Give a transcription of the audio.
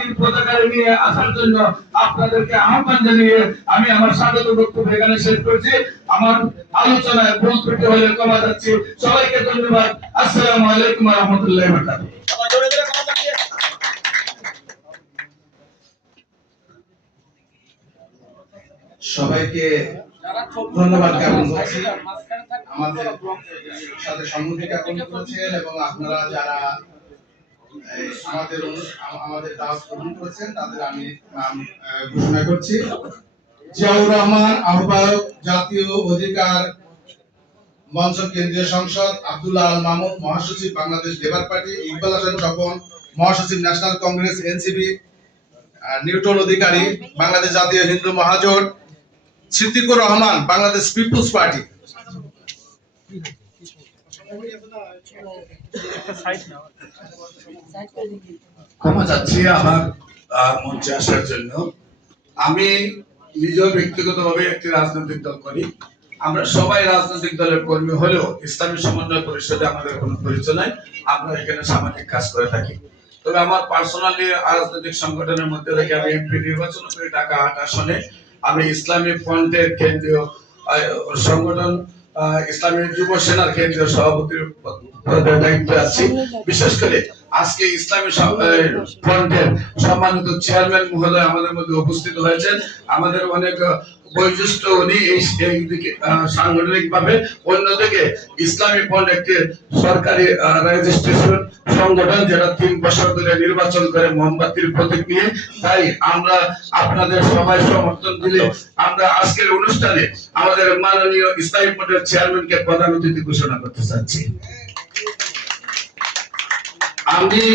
জাতির পতাকা নিয়ে আসার জন্য আপনাদেরকে আহ্বান জানিয়ে আমি আমার স্বাগত বক্তব্য এখানে শেষ করছি। আমার আলোচনায় ভুল ত্রুটি হলে ক্ষমা যাচ্ছি সবাইকে ধন্যবাদ। আসসালামু আলাইকুম রহমতুল্লাহ সবাইকে ধন্যবাদ জ্ঞাপন করছি। আমাদের সাথে সম্মতি জ্ঞাপন করেছেন এবং আপনারা যারা আমাদের আমাদের দাওয়াত গ্রহণ করেছেন, তাদের আমি নাম ঘোষণা করছি। জিয়াউর রহমান, আহ্বায়ক, জাতীয় অধিকার মঞ্চ কেন্দ্রীয় সংসদ, আব্দুল্লাহ আল মহাসচিব বাংলাদেশ লেবার পার্টি, ইকবাল হাসান মহাসচিব National Congress, NCP Newton Adhikari, Bangladesh Jatiya Hindu Mahajot, Siddiqur Rahman, Bangladesh Peoples Party. ক্ষমা আমার মঞ্চে আসার জন্য। আমি নিজেও ব্যক্তিগতভাবে একটি রাজনৈতিক দল করি। আমরা সবাই রাজনৈতিক দলের কর্মী হলেও ইসলামী সমন্বয় পরিষদে আমাদের কোনো পরিচয় নাই। আমরা এখানে সামাজিক কাজ করে থাকি। তবে আমার পার্সোনালি রাজনৈতিক সংগঠনের মধ্যে থেকে আমি এমপি নির্বাচন করি ঢাকা আট আসনে আমি ইসলামী ফ্রন্টের কেন্দ্রীয় সংগঠন ইসলামী যুব সেনার কেন্দ্রীয় সভাপতির দায়িত্বে আছি। বিশেষ করে আজকে ইসলামী ফ্রন্টের সম্মানিত চেয়ারম্যান মহোদয় আমাদের মধ্যে উপস্থিত হয়েছেন। আমাদের অনেক উনি অন্যদিকে ইসলামী ফ্রন্ট একটি সরকারি রেজিস্ট্রেশন সংগঠন যেটা তিন বছর ধরে নির্বাচন করে মোমবাতির প্রতীক নিয়ে। তাই আমরা আপনাদের সবাই সমর্থন দিলে আমরা আজকের অনুষ্ঠানে আমাদের মাননীয় ইসলামী ফ্রন্টের চেয়ারম্যানকে প্রধান অতিথি ঘোষণা করতে চাচ্ছি। আমি